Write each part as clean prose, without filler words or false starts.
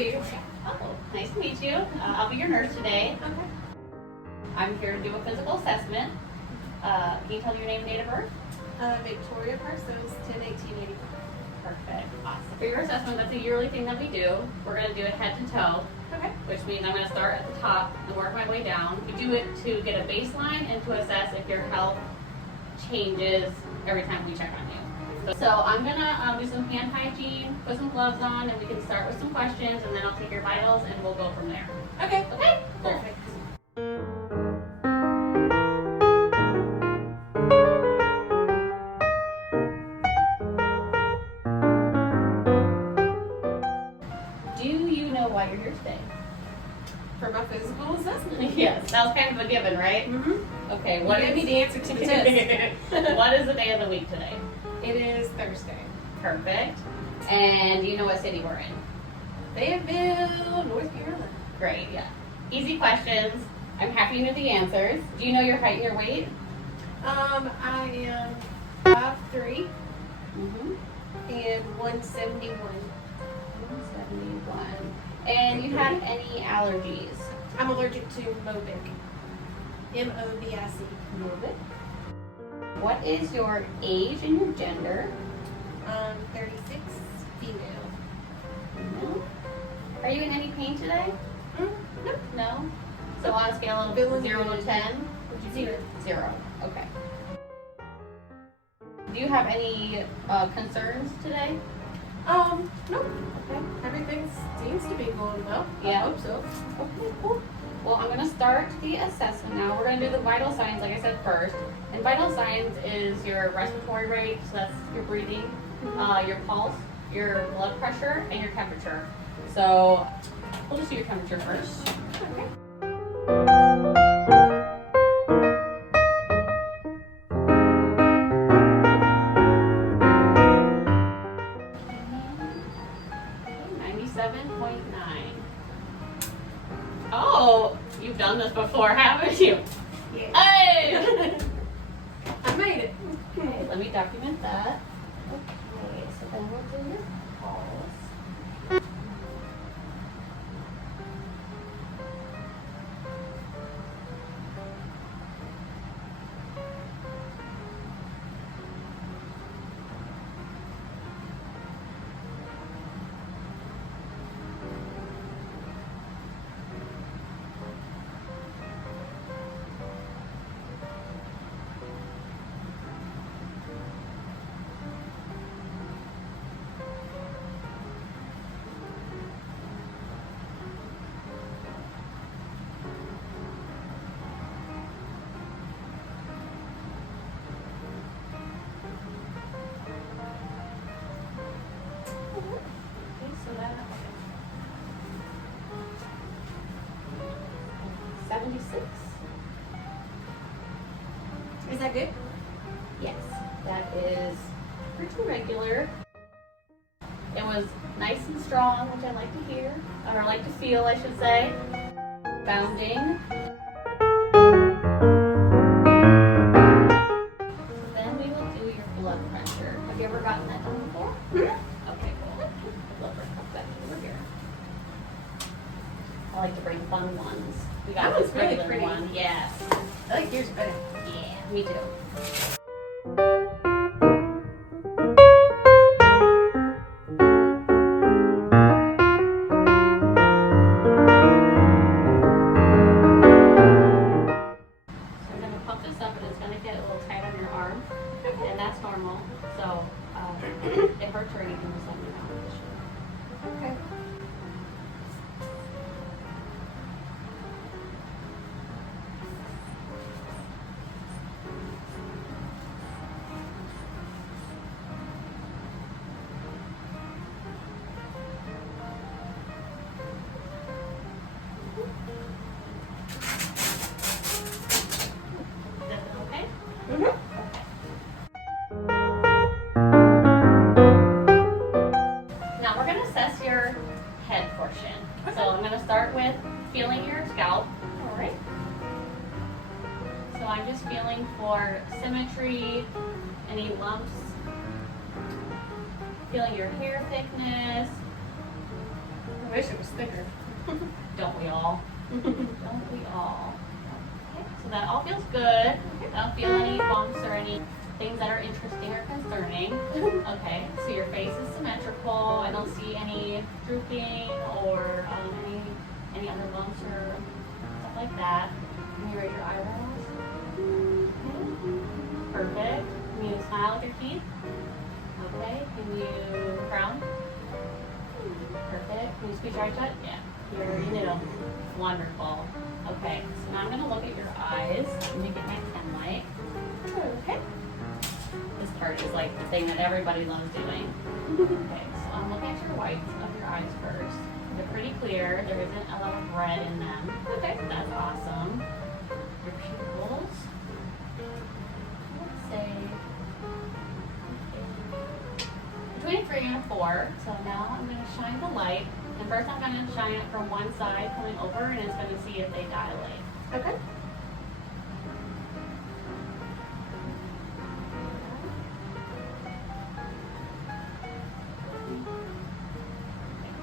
meet you. Oh, nice to meet you. I'll be your nurse today. Okay. I'm here to do a physical assessment. Can you tell me your name and date of birth? Victoria Parsos, 10/18/85. Perfect. Awesome. For your assessment, that's a yearly thing that we do. We're going to do it head to toe, Okay. which means I'm going to start at the top and work my way down. We do it to get a baseline and to assess if your health changes every time we check on you. So I'm going to do some hand hygiene, put some gloves on, and we can start with some questions, and then I'll take your vitals and we'll go from there. Okay. Okay? Cool. Perfect. Do you know why you're here today? For my physical assessment. Yes, that was kind of a given, right? Mm-hmm. Okay, What what gave me is the answer to the test? what is the day of the week today? It is Thursday. Perfect. And do you know what city we're in? Fayetteville, North Carolina. Great, yeah. Easy questions. I'm happy you know the answers. Do you know your height and your weight? I am 5'3" Mm-hmm. and 171. 171. And you have any allergies? I'm allergic to Mobic. MOBIC. Move it. What is your age and your gender? 36, female. No. Are you in any pain today? Nope. No. So on a scale of Feeling 0 to good. 10, would you say 0? Okay. Do you have any concerns today? Nope. Okay. Everything seems to be going well. Yeah. I hope so. Okay, cool. Well, I'm going to start the assessment now. We're going to do the vital signs, like I said, first. And vital signs is your respiratory rate, so that's your breathing, your pulse, your blood pressure, and your temperature. So we'll just do your temperature first. Okay. Okay, 97.9. Oh, you've done this before, haven't you? Yeah. Hey! I made it. Okay, let me document that. Okay, so then we'll do your pulse. Okay, so that 76. Is that good? Yes, that is pretty regular. It was nice and strong, which I like to hear, or like to feel, I should say. Bounding. Then we will do your blood pressure. Have you ever gotten that done before? Okay, cool. Blood pressure comes back over here. I like to bring fun ones. We got That this one's really regular pretty. one. Yes. I like yours better. Yeah, me too. So we're gonna pump this up and it's gonna get a little tight on your arm, and that's normal. So it hurts or anything, just let me know. Okay. Is that okay? Mm-hmm. Now we're gonna assess your head portion. So I'm gonna start with feeling your scalp. All right. So I'm just feeling for symmetry, any lumps, feeling your hair thickness. I wish it was thicker. Don't we all? Don't we all? Okay, so that all feels good. I don't feel any bumps or any things that are interesting or concerning. Okay, so your face is symmetrical. I don't see any drooping or any other lumps or stuff like that. Can you raise your eyebrows? Okay. Perfect. Can you smile with your teeth? Okay. Can you frown? Perfect. Can you squeeze your eyes shut? Yeah. You're wonderful. Okay, so now I'm going to look at your eyes. Let me get my pen light. Okay. This part is like the thing that everybody loves doing. Okay, so I'm looking at your whites of your eyes first. They're pretty clear. There isn't a lot of red in them. Okay, that's awesome. Your pupils. Let's say between 3 and 4. So now I'm going to shine the light. And first I'm going to shine it from one side coming over, and it's going to see if they dilate. Okay.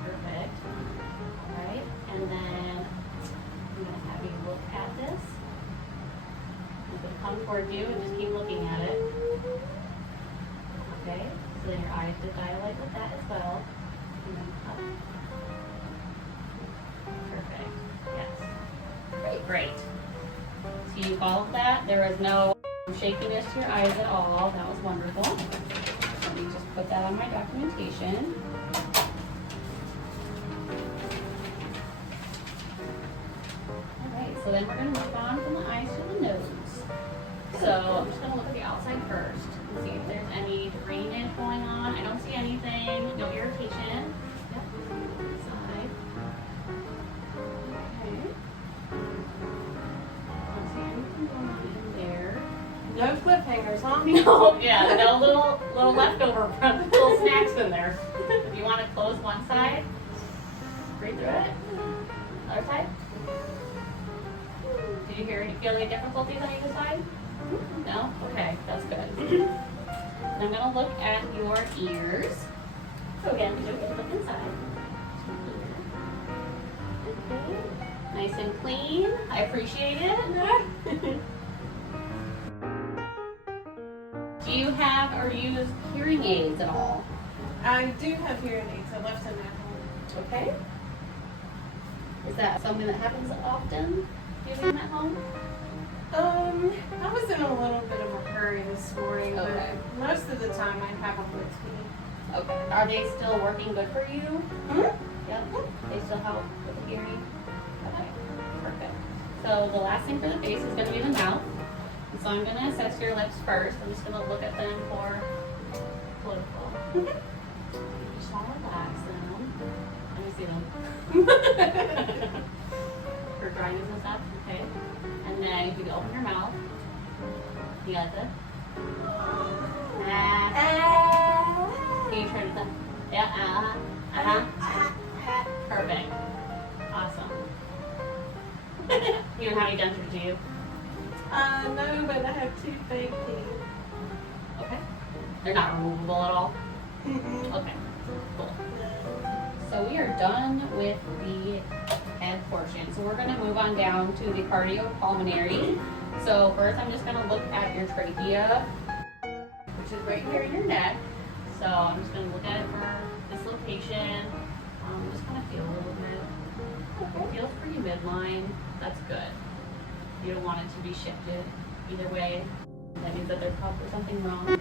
Perfect. All right, and then I'm going to have you look at this. I'm going to come toward you and just keep looking at it. Okay, so then your eyes should dilate with that as well. And then up. Perfect. Yes. Great. So you followed that. There was no shakiness to your eyes at all. That was wonderful. Let me just put that on my documentation. Alright, so then we're going to move on from the eyes to the nose. So I'm just going to look at the outside first and see if there's any drainage going on. I don't see anything, no irritation. Yep. Side. Okay. Don't see anything going on in there. No cliffhangers, huh? No, yeah, no little leftover from little snacks in there. If you want to close one side, read through it. Other side. Did you feel any difficulties on either side? No? Okay, that's good. And I'm going to look at your ears. So again, you can look inside. Okay. Nice and clean. I appreciate it. Do you have or use hearing aids at all? I do have hearing aids. I left them at home. Okay. Is that something that happens often? Using them at home? I was in a little bit of a hurry this morning, Okay. but most of the time I have them with me. Okay. Are they still working good for you? Mm-hmm. Yep. They still help with the hearing? Okay. Perfect. So the last thing for the face is going to be the mouth. And so I'm going to assess your lips first. I'm just going to look at them for political. Just want to relax them. Let me see them. For dryness and stuff. Okay. And then if you open your mouth, you got this. Can you turn it up? Yeah. Perfect. Awesome. You don't have any dentures, do you? No, but I have 2 fake teeth. Okay. They're not removable at all? Mm-mm. Okay. Cool. So we are done with the head portion. So we're going to move on down to the cardiopulmonary. So first I'm just going to look at your trachea, which is right here in your neck. So I'm just going to look at it for this location. Just kind of feel a little bit. It feels pretty midline. That's good. You don't want it to be shifted either way. That means that there's probably something wrong.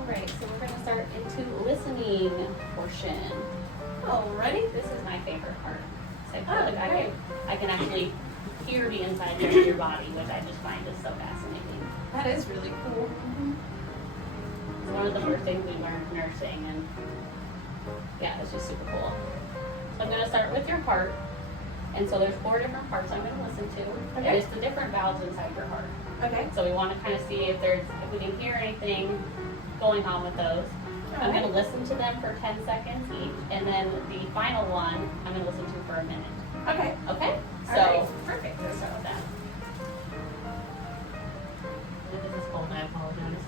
Alright, so we're going to start into listening portion. Alrighty. This is my favorite part. So I feel Oh, like great. I can actually hear the inside of your body, which I just find is so fascinating. That is really cool. It's one of the first things we learned nursing, and yeah, it's just super cool. So I'm going to start with your heart. And so there's 4 different parts I'm going to listen to. Okay. And it's the different valves inside your heart. Okay. So we want to kind of see if we can hear anything going on with those. I'm going to listen to them for 10 seconds each, and then the final one I'm going to listen to for a minute. Okay. Okay? So, Alright. perfect. Let's start with that. If this is cold, I apologize.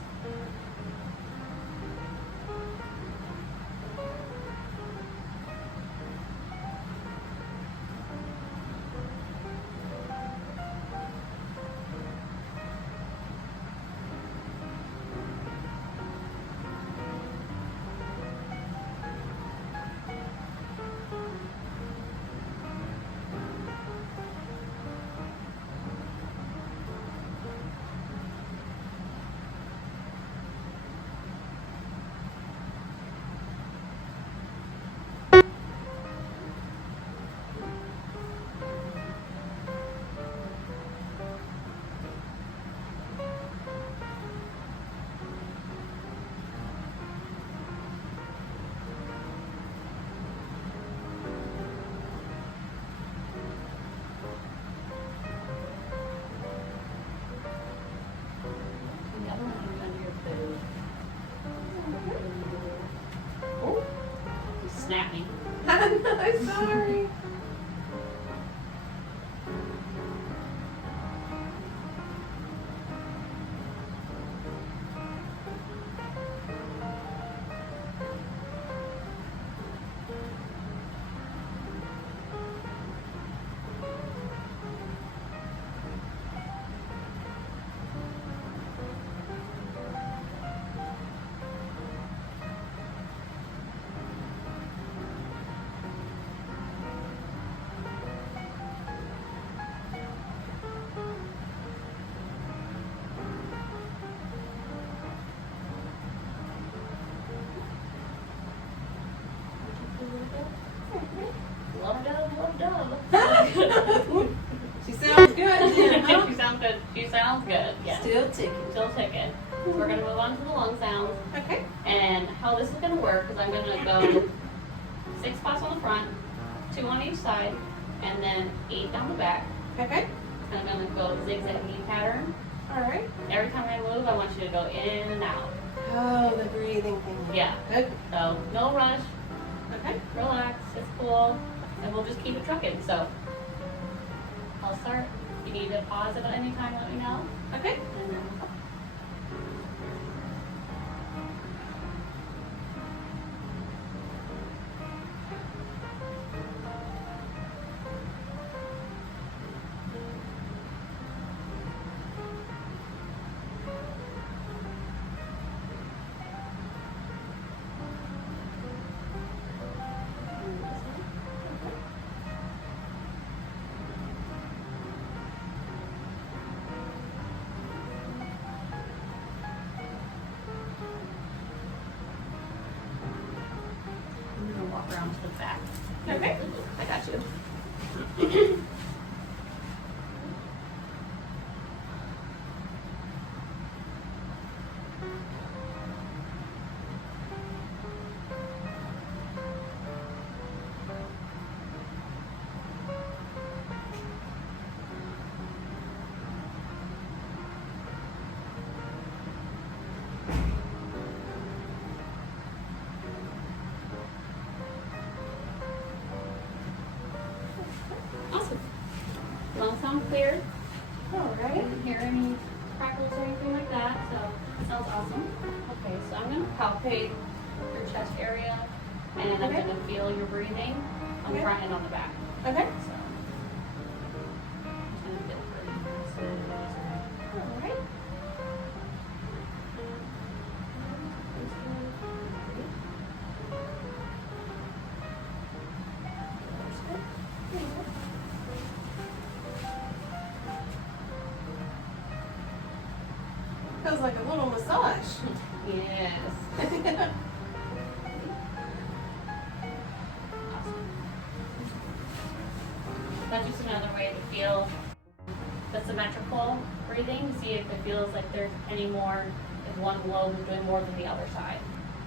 snap me. I'm sorry. Love dove. She sounds good then, huh? She sounds good. She sounds good. Yes. Still ticking. Still ticking. So we're gonna move on to the lung sounds. Okay. And how this is gonna work is I'm gonna go 6 spots on the front, 2 on each side, and then 8 down the back. Okay. And I'm gonna go zigzaggy pattern. All right. Every time I move, I want you to go in and out. Oh, the breathing thing. Yeah. Good. So no rush, Okay. relax, it's cool, and we'll just keep it trucking. So I'll start. If you need to pause at any time, let me know. Okay. And then I'm gonna walk around to the back. Okay. I got you. Awesome. Lung sound clear. All I right. didn't hear any crackles or anything like that, so that sounds awesome. Okay, so I'm gonna palpate your chest area, and I'm Okay. gonna feel your breathing on the Okay. front and on the back. Okay. So, I'm just gonna feel for you. All right. Feels like a little massage. Yes. Awesome. That's just another way to feel the symmetrical breathing, see if it feels like there's any more, if one lobe is doing more than the other side.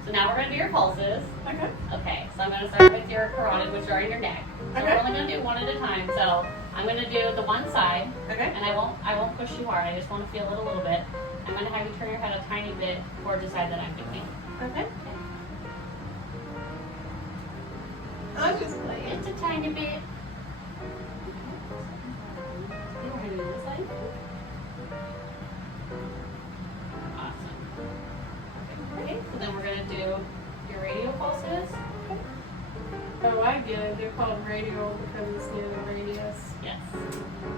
So now we're going to do your pulses. Okay. Okay, so I'm going to start with your carotid, which are in your neck. So Okay. we're only going to do one at a time. So I'm going to do the one side, Okay. and I won't push too hard. I just want to feel it a little bit. I'm going to have you turn your head a tiny bit towards the side that I'm doing. Okay. I just It's a tiny bit. We're going to do this side. Awesome. Okay, so then we're going to do your radial pulses. Oh, I get it. They're called radial because it's near the radius. Yes.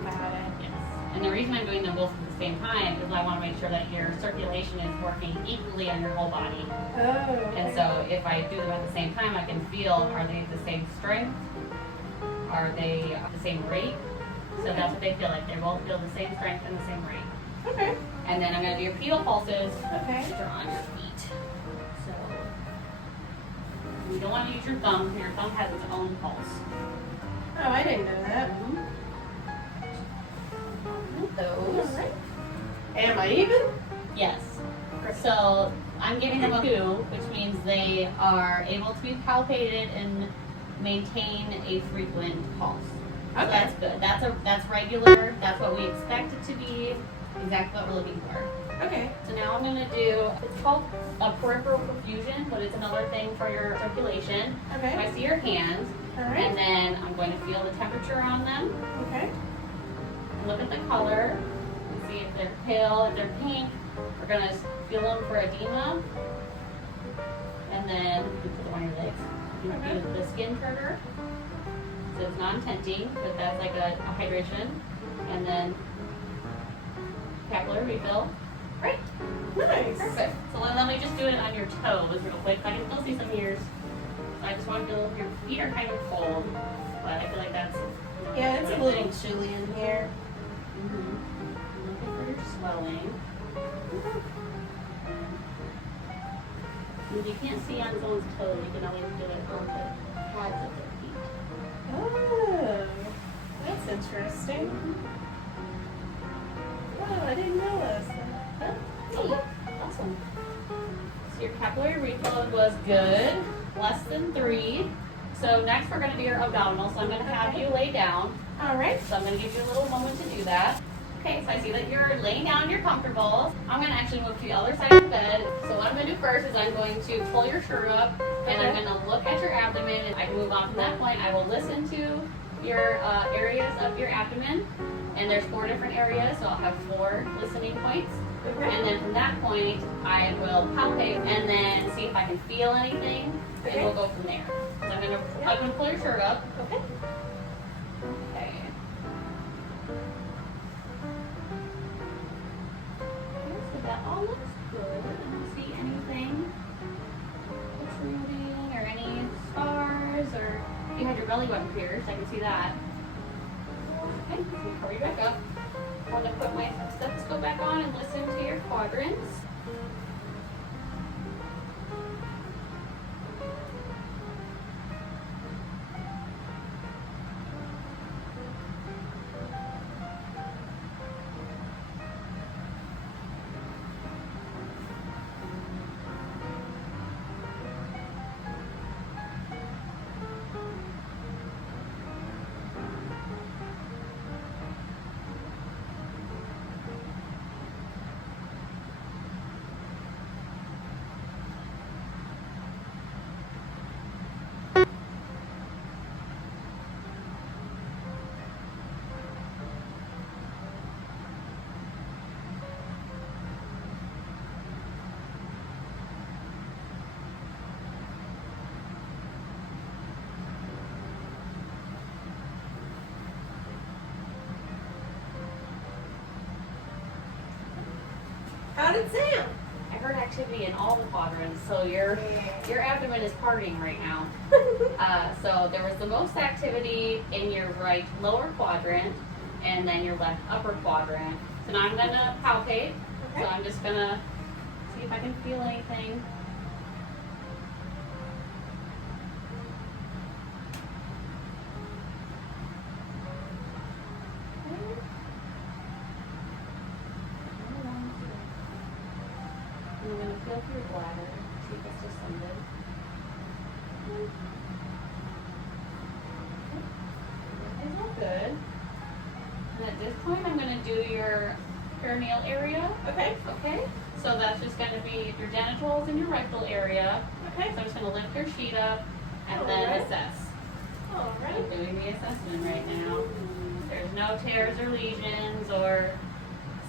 Got it. Yes. And the reason I'm doing them both at the same time is I want to make sure that your circulation is working equally on your whole body. Oh. Okay. And so if I do them at the same time, I can feel, are they the same strength? Are they the same rate? So that's what they feel like. They both feel the same strength and the same rate. Okay. And then I'm going to do your pedal pulses, Okay. which are on your feet. So you don't want to use your thumb. Your thumb has its own pulse. Oh, I didn't know that. Those. All right. Am I even? Yes. So I'm giving them a 2, which means they are able to be palpated and maintain a frequent pulse. So Okay. that's good. That's regular. That's what we expect it to be. Exactly what we're looking for. Okay. So now I'm gonna do, it's called a peripheral perfusion, but it's another thing for your circulation. Okay. I see your hands, All and right. then I'm going to feel the temperature on them. Okay. Look at the color and see if they're pale, if they're pink. We're gonna feel them for edema. And then you put them on your legs. You Okay. do the skin trigger. So it's non-tenting, but that's like a hydration. And then capillary refill. Right. Nice. Perfect. So let me just do it on your toes real quick. I can still see some ears. So I just want to feel your feet are kind of cold, but I feel like that's Yeah, it's a good little thing. chilly in here. Looking for your swelling. If you can't see on someone's toe, you can always do it on the pads of their feet. Oh, that's interesting. Oh, I didn't realize that. Yep. Oh, awesome. So your capillary refill was good, less than 3. So next we're going to do your abdominal. So I'm going to have you lay down. All right. So I'm going to give you a little moment to do that. Okay, so I see that you're laying down, you're comfortable. I'm going to actually move to the other side of the bed. So what I'm going to do first is I'm going to pull your shirt up, and I'm going to look at your abdomen, and I can move on from that point. I will listen to your areas of your abdomen, and there's 4 different areas, so I'll have 4 listening points. Okay. And then from that point, I will palpate and then see if I can feel anything, and we'll go from there. So I'm going to pull your shirt up. Okay. Okay. So that all looks good. I don't see anything protruding or any scars, or you had your belly button pierced. I can see that. Okay, so cover you back up. I'm going to put my stethoscope back on and listen to your quadrants. How'd it sound? I heard activity in all the quadrants, so your abdomen is partying right now. So there was the most activity in your right lower quadrant, and then your left upper quadrant. So now I'm gonna palpate. So Okay. I'm just gonna see if I can feel anything. I'm gonna feel through your bladder, see if it's distended. It's all good. And at this point, I'm gonna do your perineal area. Okay. Okay? So that's just gonna be your genitals and your rectal area. Okay. So I'm just gonna lift your sheet up and then Alright. assess. All I'm right. doing the assessment right now. There's no tears or lesions or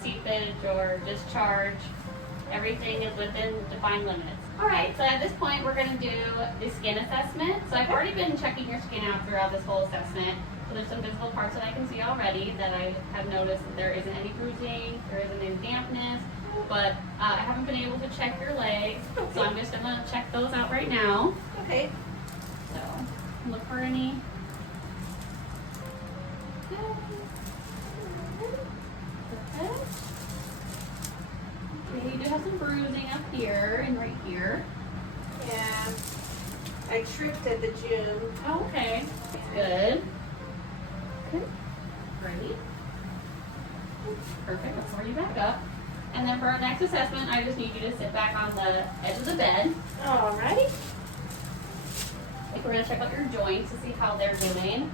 seepage or discharge. Everything is within defined limits. All right, so at this point, we're gonna do the skin assessment. So I've already been checking your skin out throughout this whole assessment. So there's some visible parts that I can see already that I have noticed that there isn't any bruising, there isn't any dampness, but I haven't been able to check your legs. So I'm just gonna check those out right now. Okay. So look for any. Perfect. Okay, you do have some bruising up here and right here. Yeah. I tripped at the gym. Oh, okay. Good. Okay. Ready? Perfect. Let's lower you back up. And then for our next assessment, I just need you to sit back on the edge of the bed. All right. Like we're gonna check out your joints to see how they're doing.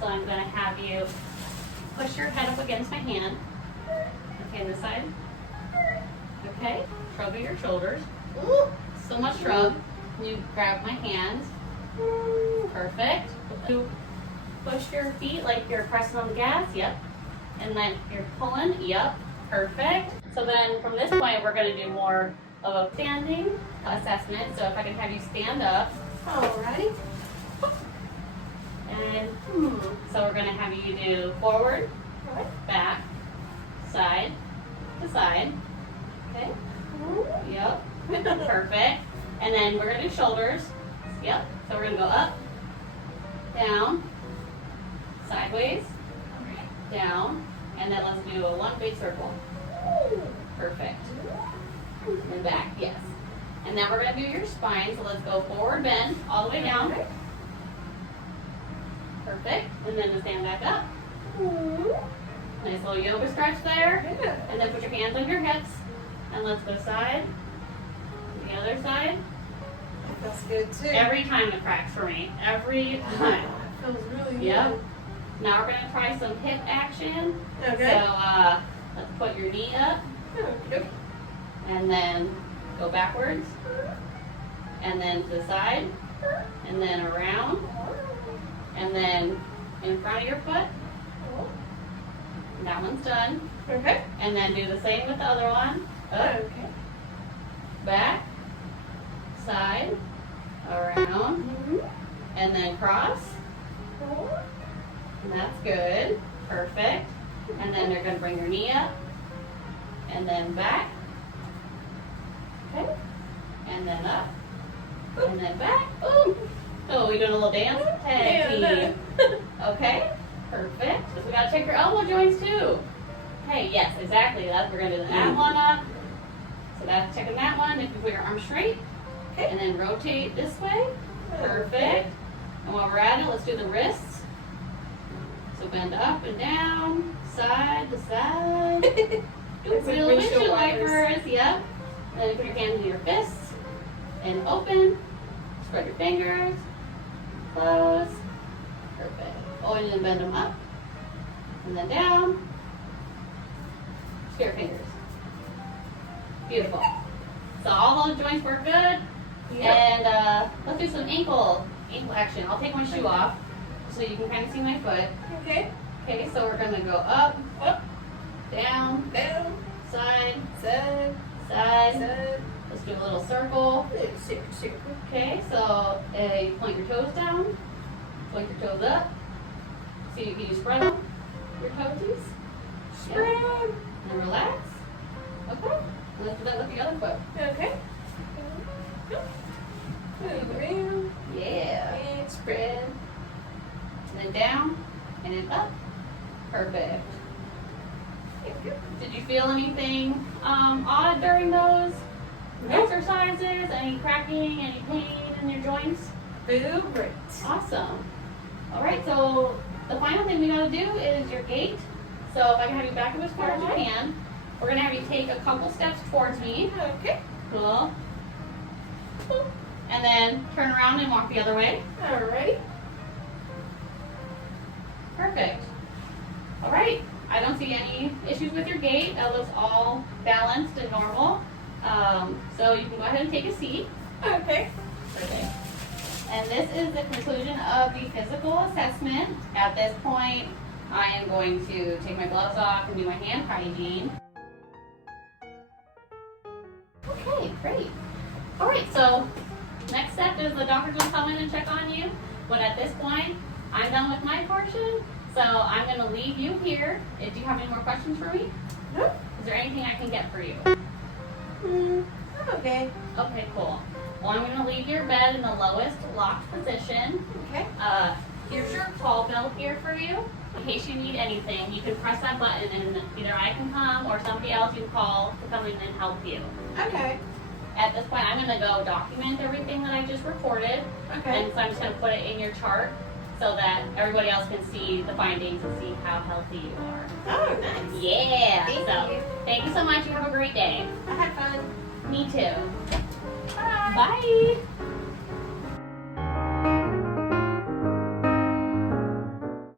So I'm going to have you push your head up against my hand. Okay, this side. Okay, shrug your shoulders. So much shrug. You grab my hand. Perfect. You push your feet like you're pressing on the gas. Yep. And then you're pulling. Yep. Perfect. So then from this point, we're going to do more of a standing assessment. So if I can have you stand up. Alrighty. And so we're going to have you do forward, back, side to side. Okay. Yep. Perfect. And then we're going to do shoulders. Yep. So we're going to go up, down, sideways, down, and then let's do a one big circle. Perfect. And back, yes. And then we're going to do your spine. So let's go forward, bend, all the way down. Perfect. And then to stand back up. Nice little yoga stretch there. And then put your hands on your hips. And let's go side. The other side. That feels good too. Every time it cracks for me. Every time. Feels really good. Yep. Now we're going to try some hip action. Okay. So let's put your knee up. Okay. And then go backwards. And then to the side. And then around. And then in front of your foot. That one's done. Okay. And then do the same with the other one. Up, Okay. back, side, around, and then cross. And that's good. Perfect. And then you're going to bring your knee up. And then back. Okay. And then up. And then back. Ooh. Oh, we doing a little dance? Hey. Okay. Perfect. So we got to check your elbow joints too. Okay, yes, exactly. We're going to do that one up. So that's checking that one. If you put your arms straight. Okay. And then rotate this way. Perfect. And while we're at it, let's do the wrists. So bend up and down, side to side. Do It's like real windshield windshield wipers. wipers. Yep. And then put your hands in your fists and open. Spread your fingers. Close. Perfect. Oh, and then bend them up. And then down. Spare fingers. Beautiful. So all those joints work good. Yep. And let's do some ankle action. I'll take my shoe off so you can kind of see my foot. Okay. Okay, so we're gonna go up, Up, down, down, side, side, side. side. Let's do a little circle. Super. Okay, so you point your toes down, point your toes up. So you spread them, your toesies. Spread. And relax. Okay. And let's do that with the other foot. Okay. Move around. Yeah. And spread. And then down and then up. Perfect. Good. Did you feel anything odd during those Nope. exercises? Any cracking, any pain in your joints? Feel great. Awesome. All right, so the final thing we gotta do is your gait. So if I can have you back up as far as you can, we're gonna have you take a couple steps towards me. Okay. Cool. And then turn around and walk the other way. Alrighty. Perfect. All right. I don't see any issues with your gait. It looks all balanced and normal. So you can go ahead and take a seat. Okay. Perfect. And this is the conclusion of the physical assessment. At this point, I am going to take my gloves off and do my hand hygiene. Okay, great. All right, so next step is the doctor will come in and check on you. But at this point, I'm done with my portion. So I'm going to leave you here. Do you have any more questions for me? Nope. Is there anything I can get for you? I'm okay. Okay, cool. Well, I'm going to leave your bed in the lowest locked position. Okay. Here's your call bell here for you. In case you need anything, you can press that button and either I can come or somebody else you call to come in and help you. Okay. At this point, I'm going to go document everything that I just recorded. Okay. And so I'm just going to put it in your chart so that everybody else can see the findings and see how healthy you are. Oh, nice. Yeah. Thank you. Thank you so much. You have a great day. I had fun. Me too. Bye. Bye.